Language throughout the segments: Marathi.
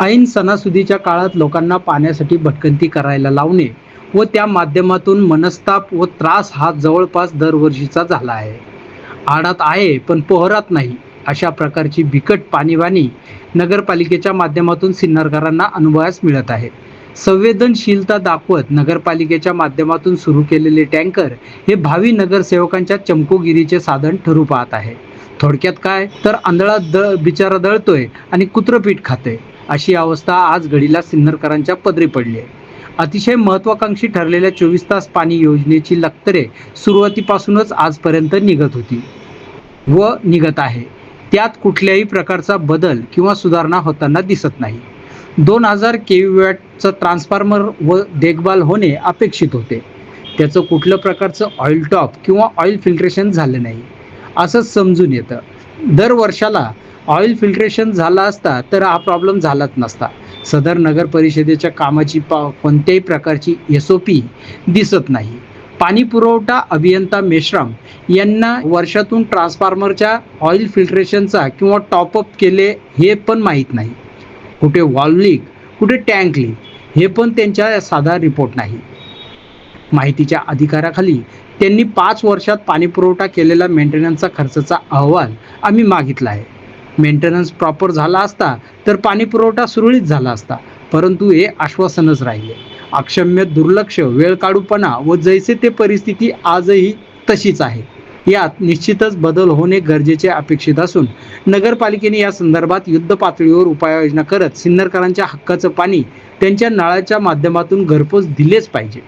ऐन सणासुदीच्या काळात लोकांना पाण्यासाठी भटकंती करायला लावणे व त्या माध्यमातून मनस्ताप व त्रास हा जवळपास दरवर्षीचा झाला आहे. आडात आहे पण पोहरात नाही अशा प्रकारची बिकट पाणीवाणी नगरपालिकेच्या माध्यमातून सिन्नरकरांना अनुभवास मिळत आहे. संवेदनशीलता दाखवत नगरपालिकेच्या माध्यमातून सुरू केलेले टँकर हे भावी नगरसेवकांच्या चमकोगिरीचे साधन ठरू पाहत आहे. थोडक्यात काय? तर आंधळा द बिचारा दळतोय आणि कुत्रपीठ खाते अशी अवस्था आज घडीला सिन्नरकरांच्या पदरी पडली आहे. अतिशय महत्वाकांक्षी ठरलेल्या चोवीस तास पाणी योजनेची लक्तरे सुरुवातीपासूनच आजपर्यंत निघत होती व निघत आहे. त्यात कुठल्याही प्रकारचा बदल किंवा सुधारणा होताना दिसत नाही. दोन हजार केवॅटचं ट्रान्सफॉर्मर व देखभाल होणे अपेक्षित होते. त्याचं कुठलं प्रकारचं ऑइल टॉप किंवा ऑइल फिल्ट्रेशन झालं नाही. असंच समजून येतं. दर वर्षाला ऑइल फिल्ट्रेशन झाला असता तर हा प्रॉब्लेम झालाच नसता. सदर नगर परिषदेच्या कामाची पा कोणत्याही प्रकारची एस ओ पी दिसत नाही. पाणी पुरवठा अभियंता मेश्राम यांना वर्षातून ट्रान्सफॉर्मरच्या ऑइल फिल्ट्रेशनचा किंवा टॉपअप केले हे पण माहीत नाही. कुठे वॉल लीक कुठे टँक लीक हे पण त्यांच्या साधा रिपोर्ट नाही. माहितीच्या अधिकाराखाली त्यांनी पाच वर्षात पाणीपुरवठा केलेला मेंटेनन्सचा खर्चाचा अहवाल आम्ही मागितला आहे. मेंटेनन्स प्रॉपर झाला असता तर पाणीपुरवठा सुरळीत झाला असता. परंतु हे आश्वासनच राहिले. अक्षम्य दुर्लक्ष वेळ काढूपणा व जैसे ते परिस्थिती आजही तशीच आहे. यात निश्चितच बदल होणे गरजेचे अपेक्षित असून नगरपालिकेने या संदर्भात युद्ध पातळीवर उपाययोजना करत सिन्नरकरांच्या हक्काचं पाणी त्यांच्या नळाच्या माध्यमातून घरपोच दिलेच पाहिजे.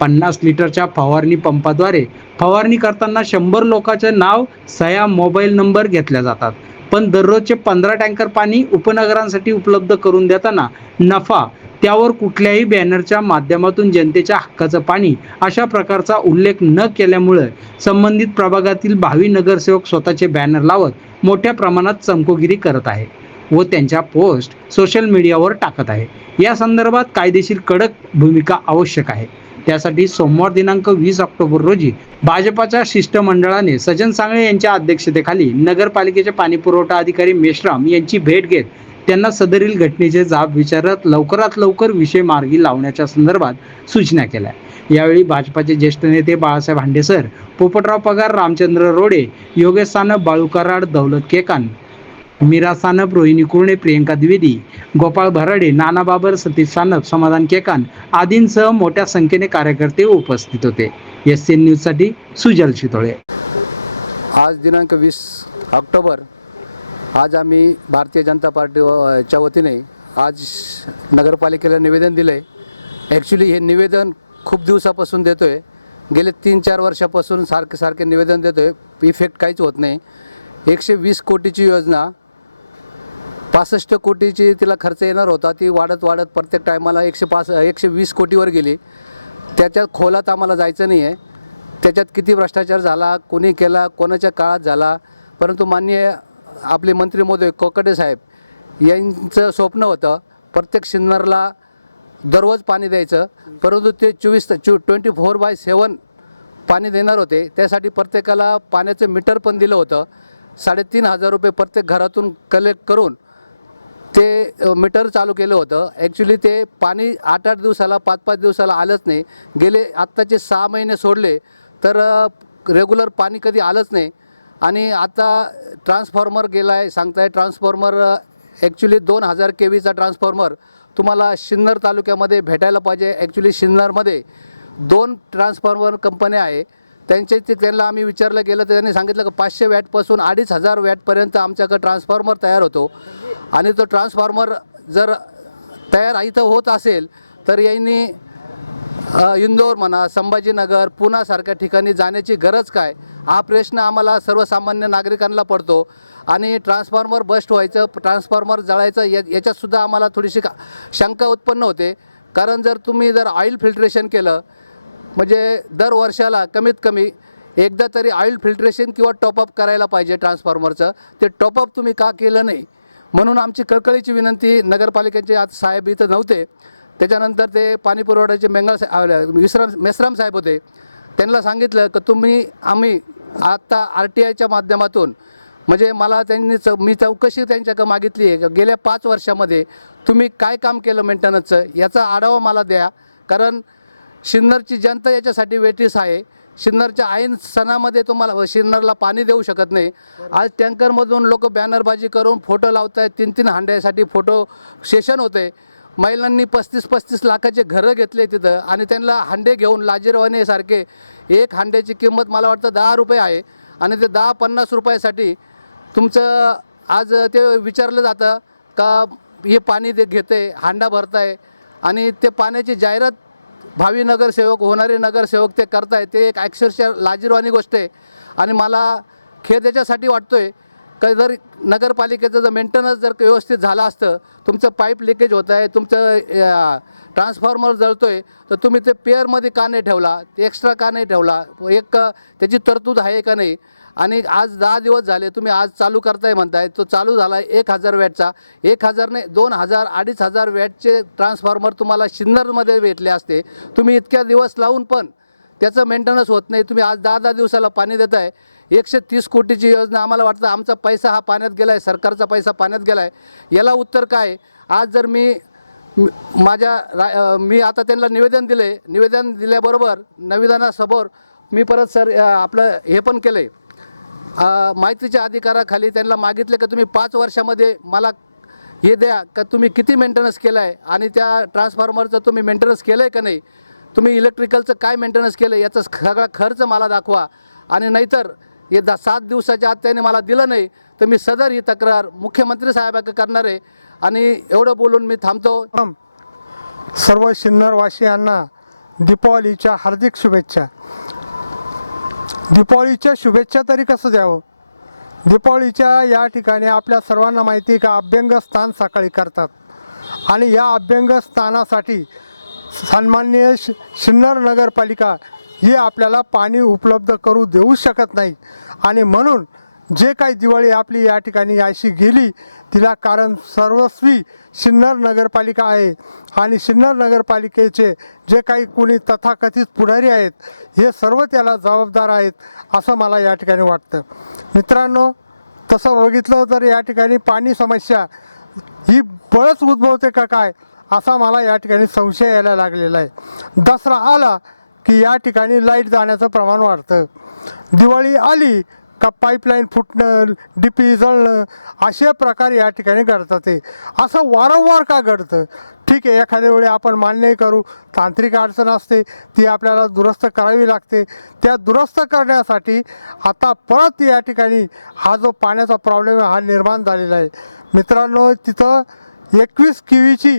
पन्नास लिटरच्या फवारणी पंपाद्वारे फवारणी करताना शंभर लोकांचे नाव सया मोबाईल नंबर घेतल्या जातात. पण दररोजचे पंधरा टँकर पाणी उपनगरांसाठी उपलब्ध करून देताना नफा त्यावर कुठल्याही बॅनरच्या माध्यमातून जनतेच्या हक्काचं पाणी अशा प्रकारचा उल्लेख न केल्यामुळे संबंधित प्रभागातील भावी नगरसेवक स्वतःचे बॅनर लावत मोठ्या प्रमाणात चमकोगिरी करत आहे व त्यांच्या पोस्ट सोशल मीडियावर टाकत आहे. या संदर्भात कायदेशीर कडक भूमिका आवश्यक आहे. त्यासाठी सोमवार दिनांक वीस ऑक्टोबर रोजी भाजपाच्या शिष्टमंडळाने सजन सांगळे यांच्या अध्यक्षतेखाली नगरपालिकेचे पाणीपुरवठा अधिकारी मेश्राम यांची भेट घेत त्यांना सदरील घटनेचे जाब विचारत लवकरात लवकर विषय मार्गी लावण्याच्या संदर्भात सूचना केल्या. यावेळी भाजपाचे ज्येष्ठ नेते बाळासाहेब हांडेसर पोपटराव पगार रामचंद्र रोडे योगेश सानप बाळू कराड दौलत केकान मीरा सानप रोहिणी कुर्णे प्रियंका द्विवेदी गोपाळ भराडे नाना बाबर सतीश सानप समाधान केकान आदींसह मोठ्या संख्येने कार्यकर्ते उपस्थित होते. एस एन न्यूजसाठी सुजल शितोळे. आज दिनांक वीस ऑक्टोबर. आज आम्ही भारतीय जनता पार्टीच्या वतीने आज नगरपालिकेला निवेदन दिलं आहे ॲक्च्युली हे निवेदन खूप दिवसापासून देतो आहे गेले तीन चार वर्षापासून सारखे सारखे निवेदन देतो आहे इफेक्ट काहीच होत नाही. एकशे वीस कोटीची योजना पासष्ट कोटीची तिला खर्च येणार होता. ती वाढत वाढत प्रत्येक टायमाला एकशे पास एकशे वीस कोटीवर गेली. त्याच्या खोलात आम्हाला जायचं नाही आहे त्याच्यात किती भ्रष्टाचार झाला कोणी केला कोणाच्या काळात झाला? परंतु माननीय आपले मंत्री महोदय कोकडे साहेब यांचं स्वप्न होतं प्रत्येक सिन्नरला दररोज पाणी द्यायचं. परंतु ते चोवीस चो ट्वेंटी फोर बाय सेवन पाणी देणार होते. त्यासाठी प्रत्येकाला पाण्याचं मीटर पण दिलं होतं. साडेतीन हजार रुपये प्रत्येक घरातून कलेक्ट करून ते मीटर चालू केलं होतं. ॲक्च्युली ते पाणी आठ आठ दिवसाला पाच पाच दिवसाला आलंच नाही. गेले आत्ताचे सहा महिने सोडले तर रेग्युलर पाणी कधी आलंच नाही. आणि आता ट्रान्सफॉर्मर गेला आहे सांगताय ट्रान्सफॉर्मर ॲक्च्युली दोन हजार के व्हीचा ट्रान्सफॉर्मर तुम्हाला सिन्नर तालुक्यामध्ये भेटायला पाहिजे. ॲक्च्युली सिन्नरमध्ये दोन ट्रान्सफॉर्मर कंपन्या आहे. त्यांचे ते त्यांना आम्ही विचारलं गेलं तर त्यांनी सांगितलं की पाचशे वॅटपासून अडीच हजार वॅटपर्यंत आमच्याकडे ट्रान्सफॉर्मर तयार होतो. आणि तो ट्रान्सफॉर्मर जर तयार इथं होत असेल तर यांनी इंदोर म्हणा संभाजीनगर पुण्यासारख्या ठिकाणी जाण्याची गरज काय? हा प्रश्न आम्हाला सर्वसामान्य नागरिकांना पडतो. आणि ट्रान्सफॉर्मर बस्ट व्हायचं ट्रान्सफॉर्मर जळायचं या याच्यातसुद्धा आम्हाला थोडीशी का- शंका उत्पन्न होते. कारण जर तुम्ही जर ऑइल फिल्ट्रेशन केलं म्हणजे दर वर्षाला कमीत कमी एकदा तरी ऑइल फिल्ट्रेशन किंवा टॉपअप करायला पाहिजे ट्रान्सफॉर्मरचं ते टॉपअप तुम्ही का केलं नाही? म्हणून आमची कळकळीची विनंती नगरपालिकेचे आज साहेब इथं नव्हते. त्याच्यानंतर ते पाणी पुरवठ्याचे मेंगळ साहेब विश्राम मेश्राम साहेब होते. त्यांना सांगितलं की तुम्ही आम्ही आत्ता आर टी आयच्या माध्यमातून म्हणजे मला त्यांनी चौ मी चौकशी त्यांच्याकडे मागितली आहे. गेल्या पाच वर्षामध्ये तुम्ही काय काम केलं मेंटेनन्सचं याचा आढावा मला द्या. कारण सिन्नरची जनता याच्यासाठी वेटीस आहे. शिन्नरच्या ऐन सणामध्ये तुम्हाला हो, शिन्नरला पाणी देऊ शकत नाही. आज टँकरमधून लोक बॅनरबाजी करून फोटो लावत आहेत तीन तीन हांड्यासाठी फोटो सेशन होते महिलांनी पस्तीस पस्तीस लाखाचे घरं घेतले तिथं आणि त्यांना हांडे घेऊन लाजीरवाने सारखे एक हांड्याची किंमत मला वाटतं दहा रुपये आहे आणि ते दहा पन्नास रुपयासाठी तुमचं आज ते विचारलं जातं का हे पाणी ते घेते हांडा भरताय आणि ते पाण्याची जाहिरात भावी नगरसेवक होणारे नगरसेवक ते करताय ते एक अक्षरशः लाजीरवाणी गोष्ट आहे. आणि मला खेद याच्यासाठी वाटतो आहे का जर नगरपालिकेचं जर मेंटेनन्स जर व्यवस्थित झालं असतं तुमचं पाईप लिकेज होत आहे तुमचं ट्रान्सफॉर्मर जळतो आहे तर तुम्ही ते पेअरमध्ये का नाही ठेवला? ते एक्स्ट्रा का नाही ठेवला? एक त्याची तरतूद आहे का नाही? आणि आज दहा दिवस झाले तुम्ही आज चालू करताय म्हणताय तो चालू झाला एक हजार वॅटचा. एक हजार नाही दोन हजार अडीच हजार वॅटचे ट्रान्सफॉर्मर तुम्हाला सिन्नरमध्ये भेटले असते. तुम्ही इतक्या दिवस लावून पण त्याचं मेंटेनन्स होत नाही. तुम्ही आज दहा दहा दिवसाला पाणी देत आहे एकशे तीस कोटीची योजना आम्हाला वाटतं आमचा पैसा हा पाण्यात गेला आहे सरकारचा पैसा पाण्यात गेला आहे याला उत्तर काय? आज जर मी माझ्या रा मी आता त्यांना निवेदन दिले निवेदन दिल्याबरोबर निवेदनासमोर मी परत सर आपलं हे पण केलं आहे माहितीच्या अधिकाराखाली त्यांना मागितले का तुम्ही पाच वर्षामध्ये मला हे द्या का तुम्ही किती मेंटेनन्स केला आहे आणि त्या ट्रान्सफॉर्मरचं तुम्ही मेंटेनन्स केलं आहे का नाही? तुम्ही इलेक्ट्रिकलचं काय मेंटेनन्स केलं याचा सगळा खर्च मला दाखवा. आणि नाहीतर हे दा सात दिवसाच्या आत त्याने मला दिलं नाही तर मी सदर ही तक्रार मुख्यमंत्री साहेबाकडे करणार आहे. आणि एवढं बोलून मी थांबतो. सर्व सिन्नरवासियांना दीपावलीच्या हार्दिक शुभेच्छा. दीपावलीच्या शुभेच्छा तरी कसं द्यावं? दीपावलीच्या या ठिकाणी आपल्या सर्वांना माहिती आहे का अभ्यंग स्थान सकाळी करतात. आणि या अभ्यंग स्थानासाठी सन्माननीय श सिन्नर नगरपालिका ही आपल्याला पाणी उपलब्ध करू देऊ शकत नाही. आणि म्हणून जे काही दिवाळी आपली या ठिकाणी अशी गेली तिला कारण सर्वस्वी सिन्नर नगरपालिका आहे. आणि सिन्नर नगरपालिकेचे जे काही कोणी तथाकथित पुढारी आहेत हे सर्व त्याला जबाबदार आहेत असं मला या ठिकाणी वाटतं. मित्रांनो तसं बघितलं तर या ठिकाणी पाणी समस्या ही बळच उद्भवते का काय असा मला या ठिकाणी संशय यायला लागलेला आहे. दसरा आला की या ठिकाणी लाइट जाण्याचं प्रमाण वाढतं. दिवाळी आली का पाईपलाईन फुटणं डीपी जळणं असे प्रकार या ठिकाणी घडतात ते असं वारंवार का घडतं? ठीक आहे एखाद्या वेळी आपण मान्यही करू तांत्रिक अडचण असते ती आपल्याला दुरुस्त करावी लागते. त्या दुरुस्त करण्यासाठी आता परत या ठिकाणी हा जो पाण्याचा प्रॉब्लेम हा निर्माण झालेला आहे. मित्रांनो तिथं एकवीस केवीची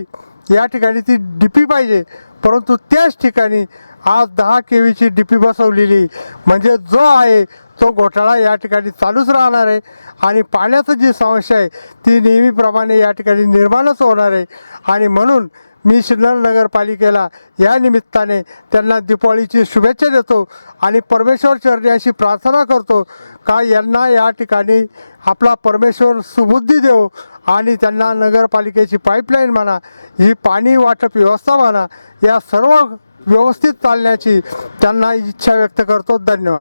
या ठिकाणी ती डीपी पाहिजे. परंतु त्याच ठिकाणी आज दहा केवीची डीपी बसवलेली. म्हणजे जो आहे तो घोटाळा या ठिकाणी चालूच राहणार आहे. आणि पाण्याचं जी समस्या आहे ती नेहमीप्रमाणे या ठिकाणी निर्माणच होणार आहे. आणि म्हणून मी सिन्नर नगरपालिकेला या निमित्ताने त्यांना दीपावलीची शुभेच्छा देतो आणि परमेश्वर चरणी अशी प्रार्थना करतो का यांना या ठिकाणी आपला परमेश्वर सुबुद्धी देव आणि त्यांना नगरपालिकेची पाईपलाईन म्हणा ही पाणी वाटप व्यवस्था म्हणा या सर्व व्यवस्थित चालण्याची त्यांना इच्छा व्यक्त करतो. धन्यवाद.